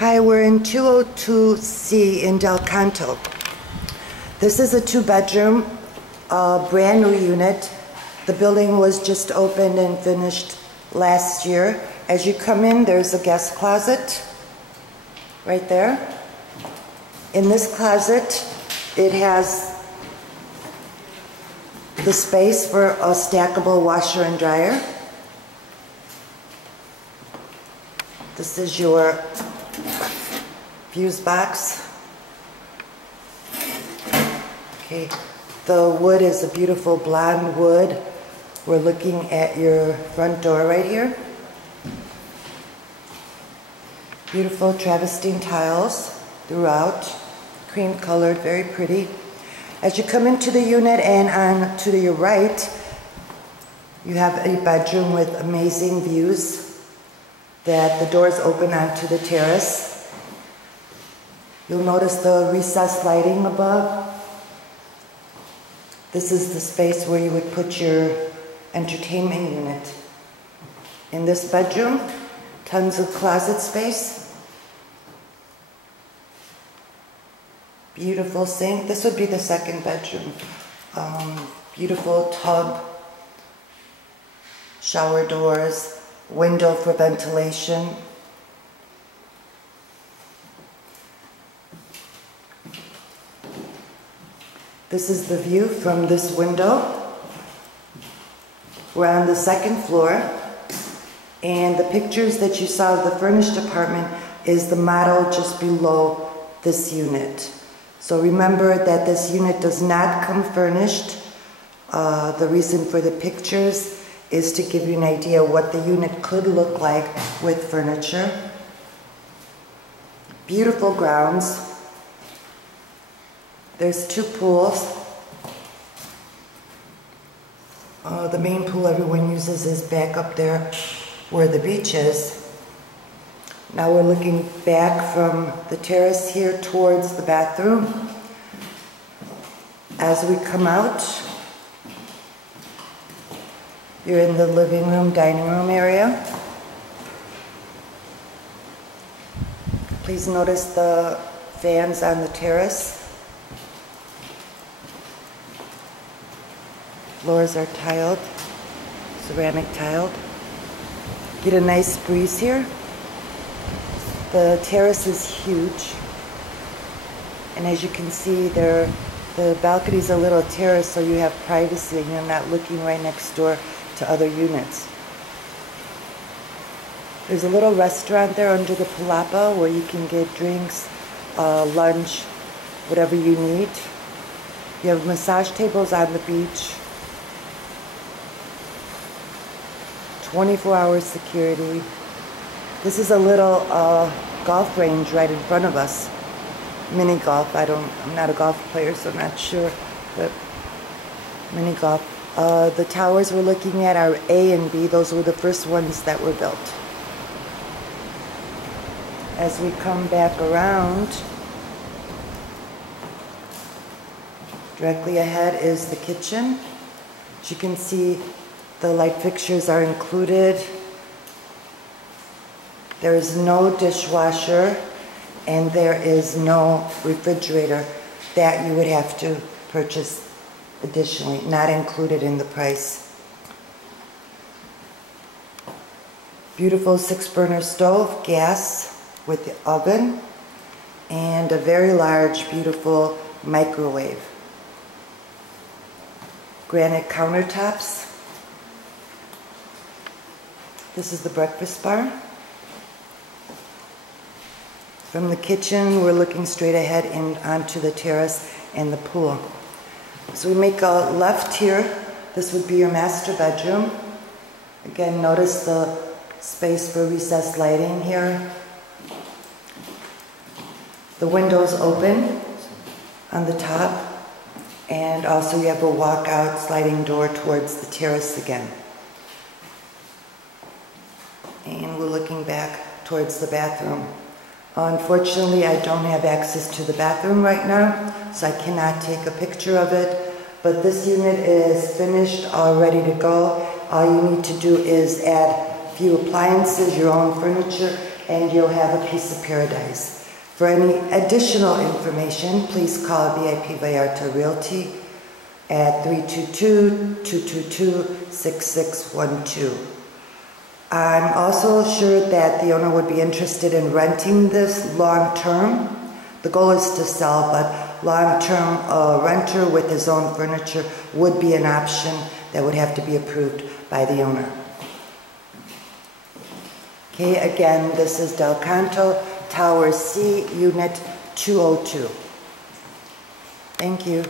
Hi, we're in 202C in Del Canto. This is a 2-bedroom, brand new unit. The building was just opened and finished last year. As you come in, there's a guest closet right there. In this closet, it has the space for a stackable washer and dryer. This is your fuse box. Okay, the wood is a beautiful blonde wood. We're looking at your front door right here. Beautiful travertine tiles throughout, cream colored, very pretty. As you come into the unit and on to your right, you have a bedroom with amazing views that the doors open onto the terrace. You'll notice the recessed lighting above. This is the space where you would put your entertainment unit. In this bedroom, tons of closet space. Beautiful sink. This would be the second bedroom. Beautiful tub, shower doors, window for ventilation. This is the view from this window. We're on the second floor, and the pictures that you saw of the furnished apartment is the model just below this unit. So remember that this unit does not come furnished. The reason for the pictures is to give you an idea what the unit could look like with furniture. Beautiful grounds. There's 2 pools. The main pool everyone uses is back up there where the beach is. Now we're looking back from the terrace here towards the bathroom. As we come out, you're in the living room, dining room area. Please notice the fans on the terrace. Floors are tiled, ceramic tiled. Get a nice breeze here. The terrace is huge, and as you can see there, the balcony's a little terrace, so you have privacy and you're not looking right next door to other units. There's a little restaurant there under the palapa where you can get drinks, lunch, whatever you need. You have massage tables on the beach. 24-hour security. This is a little golf range right in front of us. Mini golf. I'm not a golf player, so I'm not sure, but mini golf. The towers we're looking at are A and B. Those were the first ones that were built. As we come back around, directly ahead is the kitchen. As you can see, the light fixtures are included. There is no dishwasher, and there is no refrigerator that you would have to purchase additionally, not included in the price. Beautiful 6-burner stove, gas with the oven, and a very large, beautiful microwave. Granite countertops. This is the breakfast bar. From the kitchen, we're looking straight ahead and onto the terrace and the pool. So we make a left here. This would be your master bedroom. Again, notice the space for recessed lighting here. The windows open on the top, and also you have a walkout sliding door towards the terrace again. And we're looking back towards the bathroom. Unfortunately, I don't have access to the bathroom right now, so I cannot take a picture of it. But this unit is finished, all ready to go. All you need to do is add a few appliances, your own furniture, and you'll have a piece of paradise. For any additional information, please call VIP Vallarta Realty at 322-222-6612. I'm also sure that the owner would be interested in renting this long-term. The goal is to sell, but long-term renter with his own furniture would be an option that would have to be approved by the owner. Okay, again, this is Del Canto, Tower C, Unit 202. Thank you.